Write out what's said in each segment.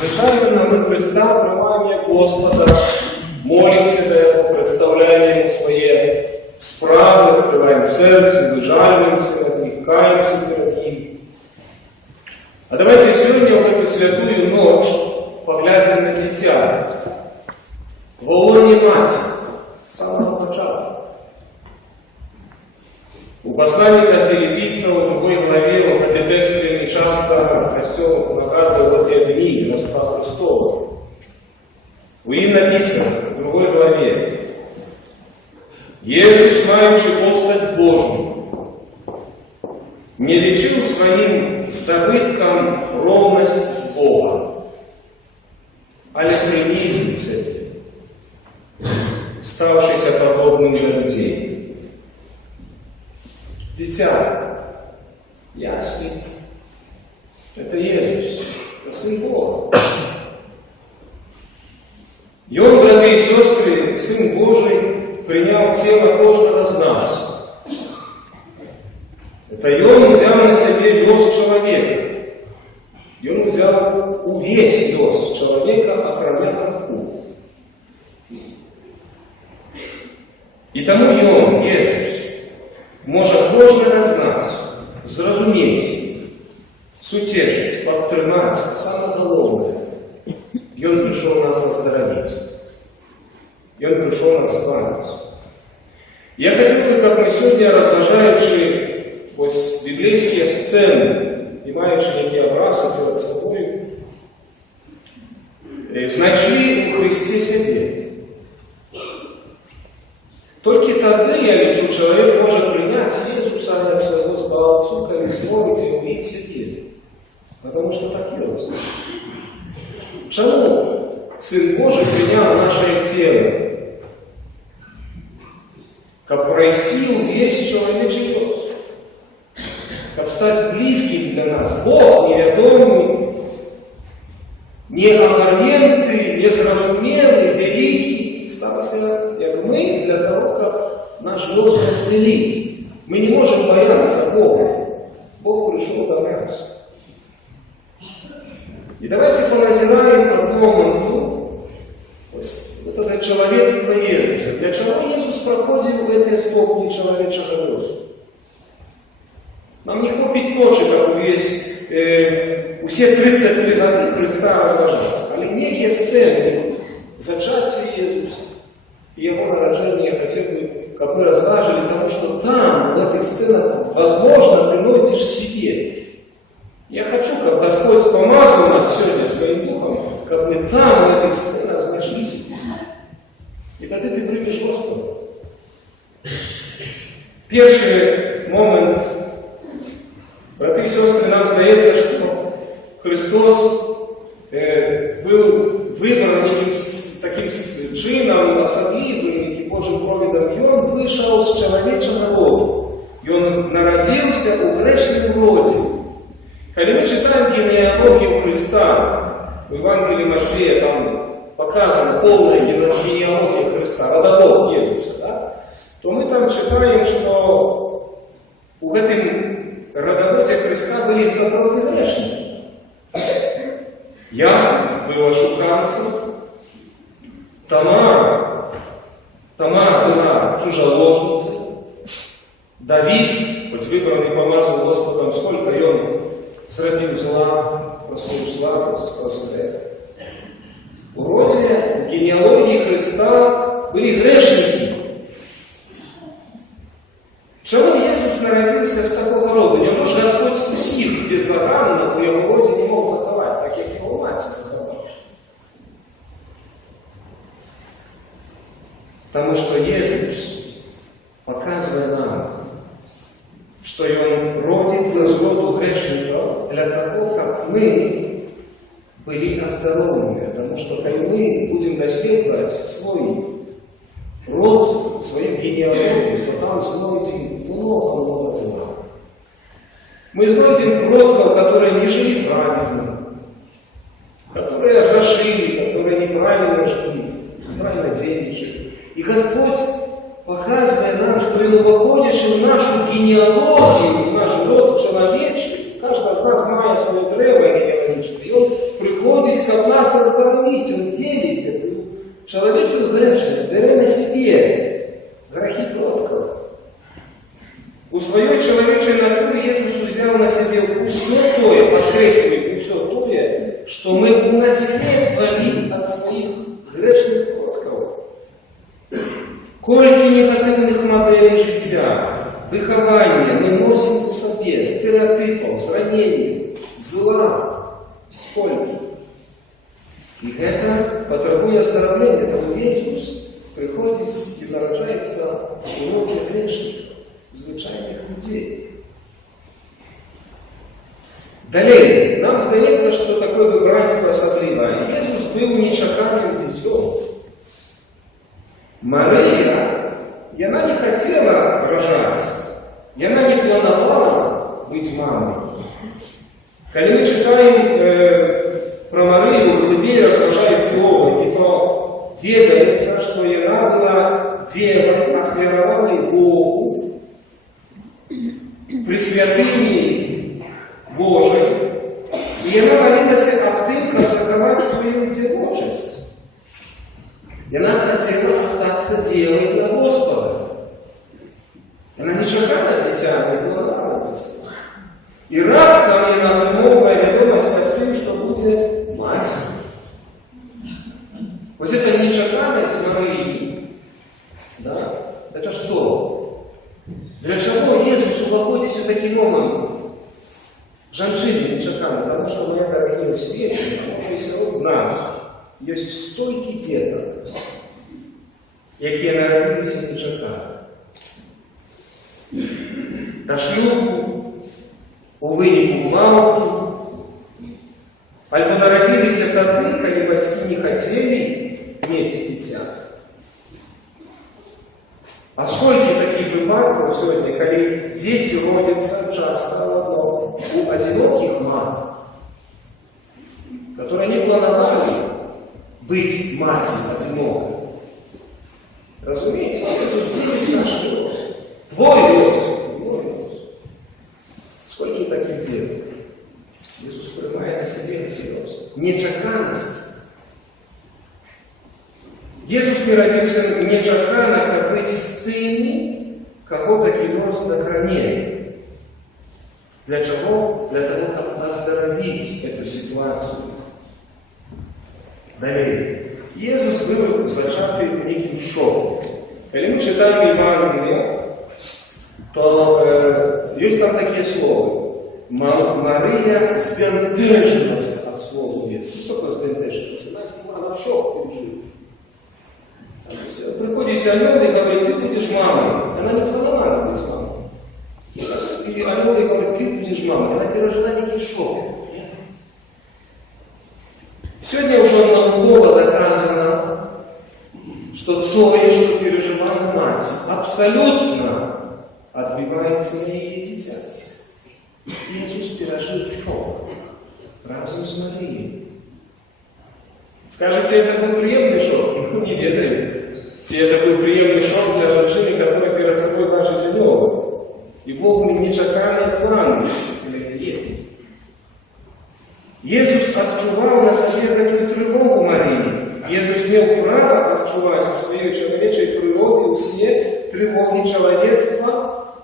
Звичайно, ми Христа приймаємо як Господа, молимося до Його, представляємо Йому своє справи, відкриваємо серце, вижалюємося над ним, каємося перед Ним. А давайте сьогодні в эту святую ночь поглянемо на дитя. В лоні Матері, з самого початку. У послании к филиппийцам в 2 главе, в этой тексте не часто Костел нагадывает вот эти дни Рождества Христова. У им написано в 2 главе: «Иисус, маючи постать Божию, не лечил своим здобытком ровность с Богом, але принизился, ставшийся подобным для людей». Дитя, ясли, это Иисус, это Сын Бога. И Он, братья и сестры, Сын Божий, принял тело каждого из нас. Это и Он взял на себе лёс человека. И Он взял увесь лёс человека, окромя греху. И тому и Он, Иисус, може кожен з нас зрозуміти, сутешить, підтримати, саме головне. І Він прийшов нас оздоровити. І Він прийшов нас спасти. Я хотів би, як ми сьогодні, розважаючи ось біблійські сцени і маючи які образи перед собою, знайшли у Христі себе. Только тогда, я лечу, человек может принять Иисуса как своего спасителя, коли сможет и увидеть себе. Потому что так есть. Чему Сын Божий принял наше тело? Как простил весь человечий рост. Как стать близким для нас. Бог неведомый, неогорненный, незразумелый, великий, стался, как мы, для того, как наш рост разделить. Мы не можем бояться Бога. Бог пришел до нас. И давайте поназираем потом, вот это человечество Иисуса. Для чего Иисус проходил в этой стопне человечего роста? Нам не хватит ночи, как у все 33 года Христа разважаться. Але некие сцены зачатия Иисуса и Его народжения я хотел бы, как мы разважили, потому что там, в этих сценах, возможно, ты носишь себе. Я хочу, как Господь помазал нас сегодня своим Духом, как мы там, в этих сценах, нашли себе. И тогда ты примешь Господа. Первый момент, братья и сестры, нам сдается, что Христос был выбран таким чином, особливым, Божьим провидом, и Он вышел с человеческого рода. И Он народился у грешном роде. Когда мы читаем генеалогию Христа, в Евангелии Матфея там показана полная генеалогия Христа, родовод Иисуса, да? То мы там читаем, что в этом родоводе Христа были сотворы грешники. Яков был ошуканцем, Тамара была чужеложницей, Давид, хоть выбранный помазал Господом, сколько и он зробил зла, просил зла, спасибо. В роде генеалогии Христа были грешники. Чему Иисус народился с такого рода? Неужели же Господь усих беззаконно в его роде не мог заховать, так как его мать заховала? Потому что Иисус показывает нам, что Он родится с роду грешников для того, как мы были оздоровлены. Потому что когда мы будем наследовать свой род, свою генеалогию, то там знойдем много зла. Мы знойдем продков, которые не жили правильно, которые грошили, которые неправильно жили, неправильно денежили. И Господь, показывая нам, что Он выходит в нашу генеалогию, в наш род человеческий, каждый из нас знает свое древо генеалогическое, и Он приходит к нам старался оздоровить, он делить эту человеческую грешность, беря на себе грехи предков. У своей человечей натуры Иисус взял на себе все тое, подкресливает все тое, что мы унаследовали от своих грешных предков. Колькі негативних моделей життя, виховання ми носимо у собі, стереотипів, зранення, зла, колькі. И это потребует оздоровления, тому Иисус приходит и выражается в роде грешных, звичайних людей. Далее, нам здається, что такое выбранство особливое. Иисус был нечаканным детем. Мария, и она не хотела рожать, и она не планировала быть мамой. Когда мы читаем про Марию, глубее рассказывает теологи, то ведается, что она была девой, охвяровала Богу, при святыне Божией, и она молилась об том, как заковать свою девочесть. И она хотела остаться девой для Господа. Она не чакала дитя, не планировала дитя. И раптом она новая ведомость о том, что будет мать. Вот эта нечаканность Марии, да, это что? Для чего Иисус выходит в таким образом? Женщины нечаканно, потому что в этом свете, потому что среди нас есть столько деток, которые народились нечаканно. До шлюбу, у вынику мамки, альбо народились тогда, когда батьки не хотели иметь дитя. А сколько таких выпадков сегодня, когда дети родятся часто у одиноких мам, которые не планировали быть матерью одинокой. Разумеется, Иисус делит наш вес. Твой вес. Мой вес. Сколько таких дел? Иисус принимает на себе этот вес. Нечаканность. Иисус не родился нечаканно, как быть с теми, кого докинос на кране. Для чего? Для того, чтобы оздоровить эту ситуацию. Далее. Иисус был зачатый неким шоком. Когда мы читаем Евангелие, то есть там такие слова. Мария сбентежилась от слова Иисуса. Что такое сбентежилась? Она в шок пережила. Приходит Алена и говорит, ты будешь мамой. Она не планировала быть мамой. И Алена говорит, ты будешь мамой. Она пережила некий шок. Сегодня уже много доказано, что то, что переживала мать, абсолютно отбивается на ее дитяти. Иисус пережил шок разом с Марией. Скажете, это был приемный шок? Ну, не ведаю. Это был приемный шок для женщины, которая перед собой наша зеленая. И Бог не чаканный план. Иисус отчувал на себе такую тревогу Марии. Иисус имел право отчувать в своей человеческой природе все тревоги человечества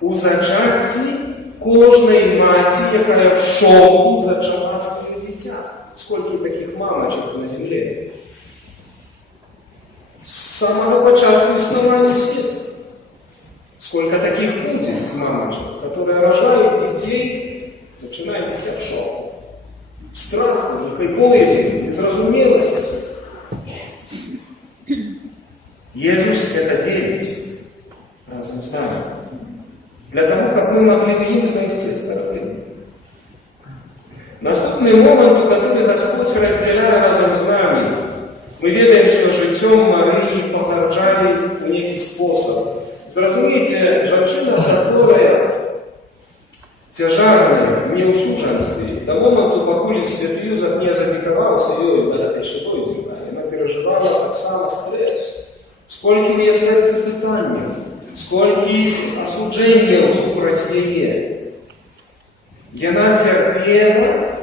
у зачатии кожной матери, которая в шоку зачала свое дитя. Сколько таких мамочек на земле? С самого початку основания света. Сколько таких будет мамочек, которые рожают детей, зачинают дитя в шоку. Страх, неприкоязнь, безразумелость. Иисус это делит разом с нами. Для того, как мы могли воинственности стороны. Наступний момент, у который Господь разделяє разом з нами. Ми ведаем, що життям Марії погарджали в некий способ. Зразумейте, женщина, которая тяжарная, не у суженстве, до моменту, покуда Святый не запековался ее этой шивой землей, она переживала так само стресс. Сколько є серце питання, сколько осудження у супротивления. И она терпела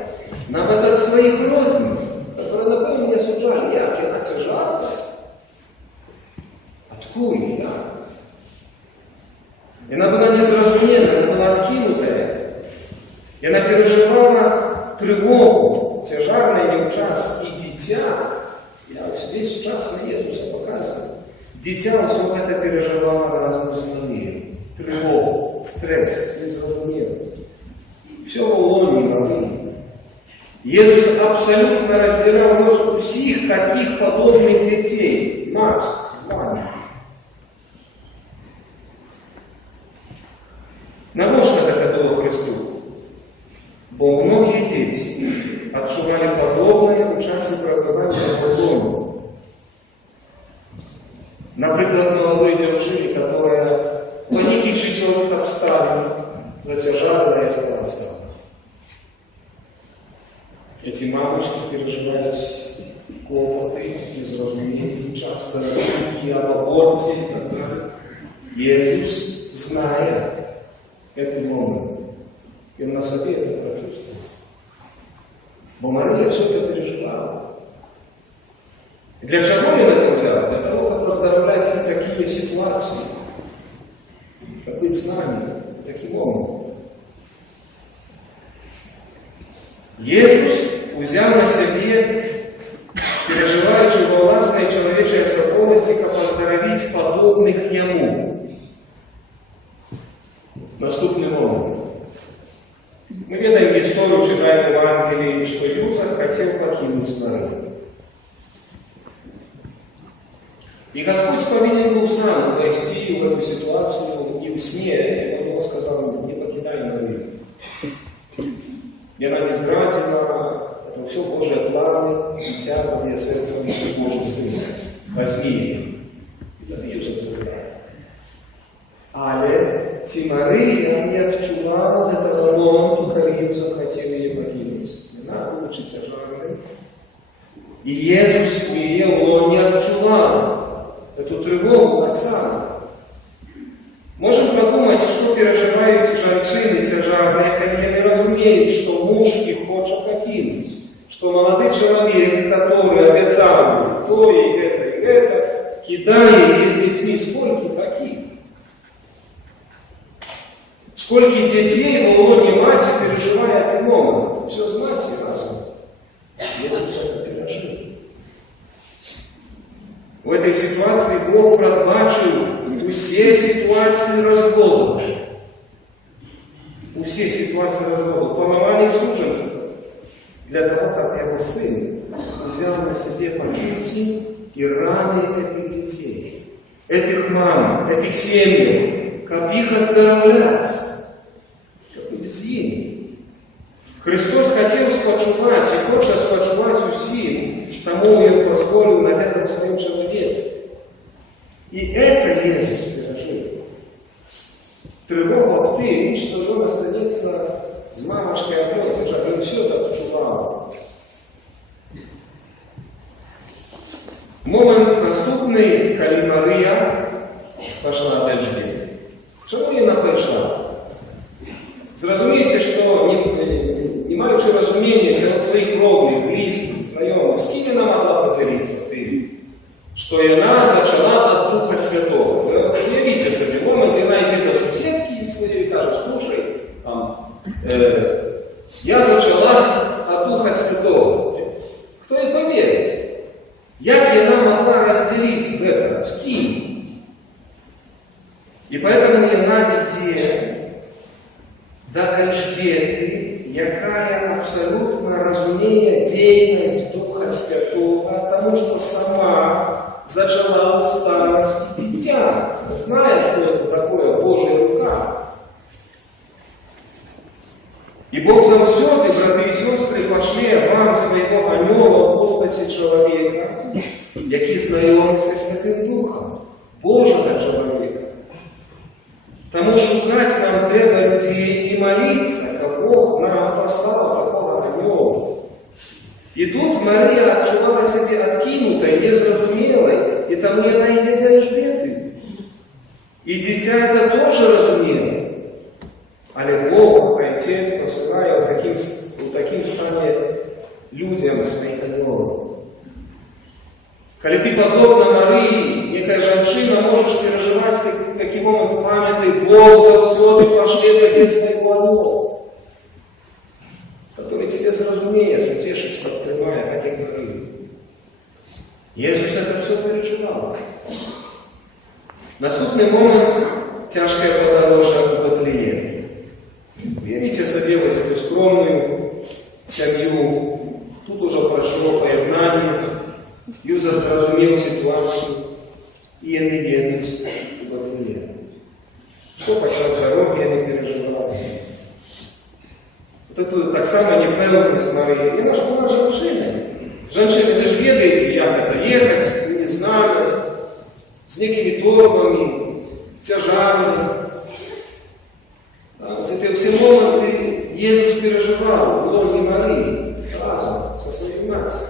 Навіть від своїх родних, які, напевно, мене суджали. Я це жарко? Откуда я? Она была незразумена, она была откинутая. И она переживала тревогу, тяжарный не час. И дитя, я весь час на Иисуса показываю, дитя все это переживало разом с нами. Тревогу, стресс, незразумение. Все в лоне Марии. Иисус абсолютно разделял нас у всех таких подобных детей, нас, с вами. Навошта это было Христу? Бо многие дети отчували подобное у часе пребывания в доме. Например, молодой девушке, которая в неких житевых обставинах затяжала и осталась. Эти мамочки переживали клопоты, изразумения, часто крики об аборте и так далее. Иисус, зная этот момент, и он на себе это прочувствовал. Бо Мария все это переживала. И для чего я это взял? Для того, как оздоровлять такие ситуации, как быть с нами, таким образом. Иисус взял на себе переживающего властной человечей соколости, как оздоровить подобных Ему. Наступный момент. Мы ведаем историю, читаем Евангелие, что Юза хотел покинуть народ. И Господь повинен был сам войти в эту ситуацию и в сне. И Он сказал: не покидай народ. И она избирательно, это все Божие планы, дитя, где сердцем Божий Сын. Возьми их. И тогда Юза забирает. Але Мария не отчувала до того момента, когда Иисус хотел ее покинуть. Она учится жарным. И Иисус ее не отчувал эту тревогу так само. Можем подумать, что переживают женщины тяжарные, они не разумеют, что муж их хочет покинуть. Что молодой человек, который обещал то и это, кидая их с детьми, сколько таких? Сколько детей в лоне матери переживает много. Все знаете разум. Иисус это пережил. В этой ситуации Бог пробачил все ситуации развода. Все ситуации развода. Помывание суженцев. Для того, как его сын взял на себе почти и раны этих детей. Этих мам, этих семей. Как их оздоровлять. Христос хотел спочувати и хочет спочувати усім, тому Він дозволив наведати своим человечеством. И это Иисус пережил. Тревога в том, что Он останется с мамочкой одной, Он все это чувал. Момент наступний, коли Мария пошла до Ельжбети. Чому вона пішла? Зрозумійте, що не маючи розуміння серед своїх кровних, близьких, знайомих, з ким вона могла поделиться тим, що вона зачала от Духа Святого. Уявите себе момент, вона йде до сусідки і каже: слушай, я зачала от Духа Святого. Хто їй повірить? Як вона могла розділитися в этом? З ким? И поэтому вона йде до Ельжбети, якая абсолютно разумеет деятельность Духа Святого, потому что сама зачала в старости дитя, зная, что это такое Божья рука. И Бог завсёды, браты и сестры, пошле вам своего анёла в постаті человека, який знайомиться з Святим Духом, Божого человека. Тому шукать нам треба людей и молиться, как Бог нам послал такого анёла. И тут Мария отчувала себя откинутой, незразумелой, и тому она идет до Ельжбети. И дитя это тоже разумело. Але Бог, Отец, посылая таким стане людям своих анёлов. Коли ты подобна Марии, некая женщина, можешь переживать, каким он памятный Бог заўсёды пошлет без своего анёла, который тебе зразумеет, утешить, подпрымая, как и Марию. Иисус это все переживал. Наступный момент – тяжкое подорожжа в Вифлееме. Уявите себе вот эту скромную семью. Тут уже прошло поєднання, Юзеф зрозумів ситуацию и не бедность в Вифлееме. Что подчас дороги они переживали. Вот эту так само непевность Марии. И наша была женщина. Женщины, вы же ведаете, как это ехать, вы не знали, с некими торбами, тяжами. Теперь все моменты Иисус переживал в лоне Марии разом со своей матерью.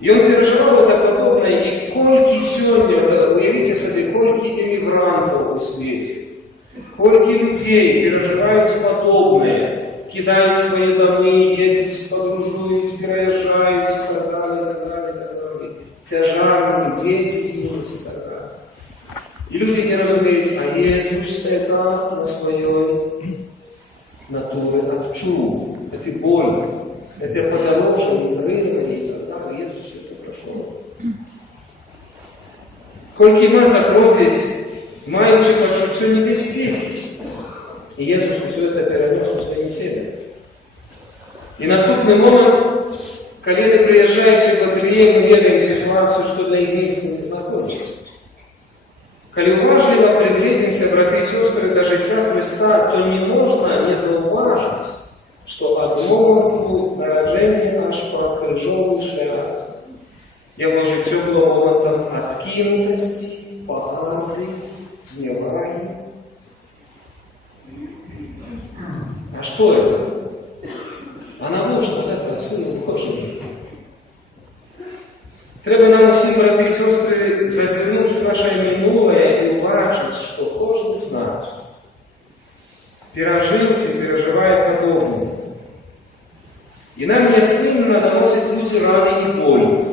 И он переживал это подобное, и кольки сегодня, уявите себе, кольки эмигрантов в свете, кольки людей переживают подобное, кидают свои дома, едут, подружуют, переезжают, и так далее, и так далее, и так далее. Тяжарные, детские люди, и так далее. И люди не разумеют, а Иисус это на своей натуре отчул. Это боль, это подорожение, рынок, и так далее. Иисус все это прошел. Кольки нам так родить, маючи почуття небесных, и Иисус все это перенес в своем теле. И наступный момент, когда ты приезжаешь в Вифлеем, мы ведаем ситуацию, что для еврейства не находится. Коли уважливо приглядимся, братья и сестры, до життя Христа, то не можно не зауважить, что одному народження наш покрижовий шлях. Його життя було моментом откинутості, погади, зневаги. А что это? А на что это Сын Божий? Треба нам усім, брати і сестри, зазирнути в наше минулое и убачить, что каждый из нас пережил и переживает подобное. И нам неспинно доносит люди раны и боль.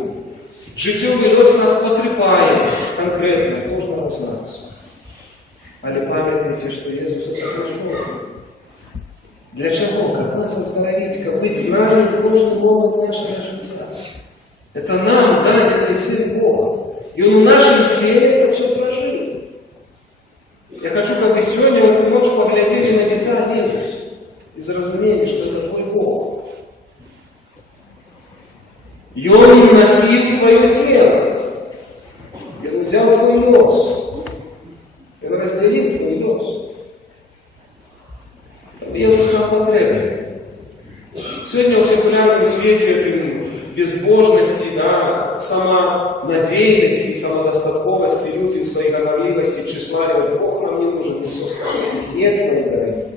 Життя велось нас потрепает конкретно, кожного из нас. Але пам'ятайте, что Иисус это прошел. Для чего? Как нас оздоровить, как быть знанием каждый момент нашего життя. Это нам дать Сын Бога. И Он в нашем теле это все прожил. Я хочу, как и сегодня, вы ночь поглядели на дитя Иисуса и зразумели, что это твой Бог. И Он носил твое тело. И Он взял твой нос. И Он разделил твой нос. Иисус нам потребен. Сегодня в секулярном свете безбожности, да, самонадеянности, самодостатковости, люди в своей горливости тщеславия, Бог нам не нужен, не все скажет. Нет, мои дорогие.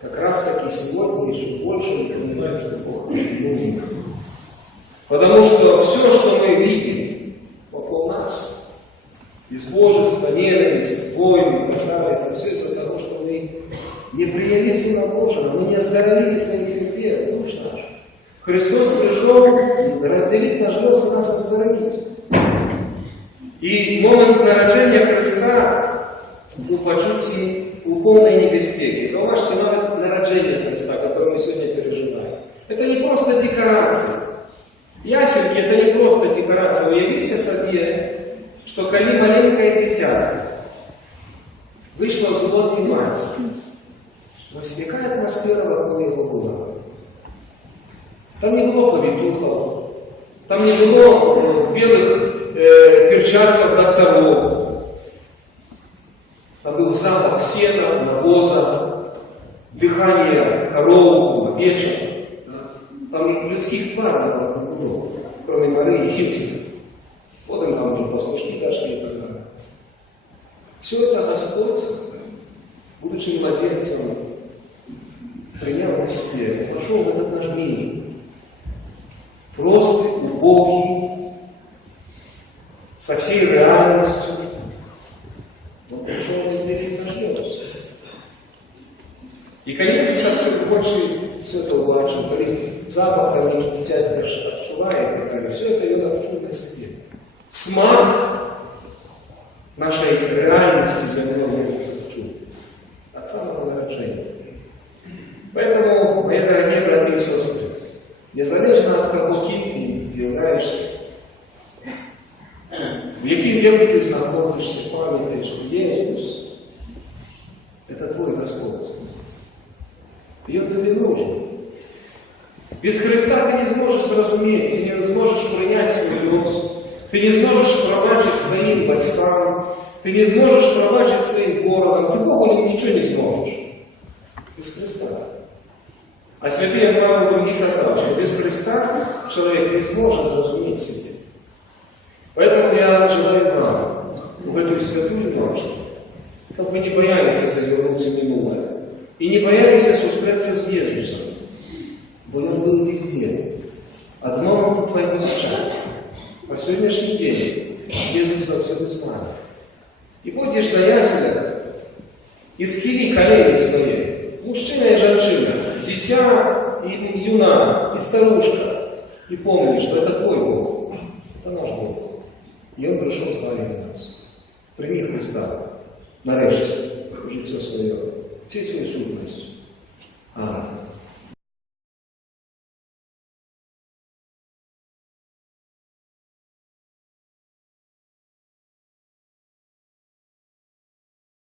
Как раз таки сегодня еще больше не понимают, что Бог нам нужен. Потому что все, что мы видим вокруг нас, безбожество, ненависть, бойни и так далее, это все из-за того, что мы не приняли Сына Божьего, мы не оздоровили своих сердец, душ наших. Христос пришел разделить наш нос и нас оздоровить. И момент народжения Христа был почути у полной небезпеки. Зауважьте навіть народжение Христа, которое мы сегодня переживаем. Это не просто декорация. Ясельки – это не просто декорация. Уявите себе, что коли маленькое дитя вышло с голодной матери, возникает атмосфера вокруг его была. Там не было повитухов, там не было в белых перчатках докторов. Там был запах сена, навоза, дыхание коров, овечек. Там людских пар не было, кроме Марии и Химсина. Потом там уже послушники дошли и так далее. Все это Господь, будучи младенцем, принял на себе, прошел в этот наш мир. Просто, убогий, со всей реальностью, но пришел разделить наш небес. И, конечно, сейчас больше все это убачив, коли запахами дитя відчуває, все это ее навчує на себе. Смак нашей реальности земной чувств от самого нарождения. Поэтому, мои дорогие братья и сестры, незалежно от того, кем ты являешься, в яким веку ты знаходишься, памятай, что Иисус – это твой Господь. И Он тебе нужен. Без Христа ты не сможешь зразуметь, ты не сможешь принять свой груз, ты не сможешь пробачить своим батькам, ты не сможешь пробачить своим ворогам, ты Богу ничего не сможешь. Без Христа. А святий Павел других казав, что без Христа человек не сможет зразуметь себя. Поэтому я желаю вам в эту святую ночь, как мы не боялись завернуться в минулое, и не боялись сустреться с Иисусом, бо Он был везде, одно твое зачатие. По сегодняшний день Иисуса все знает. И будешь даяся и схили колени свои, мужчина и женщина, дитя и юна, и старушка, и помни, что это твой Бог, это наш Бог. И Он пришел избавить нас. Прими Христа, нарешті, в життя своє, всі свою сутність.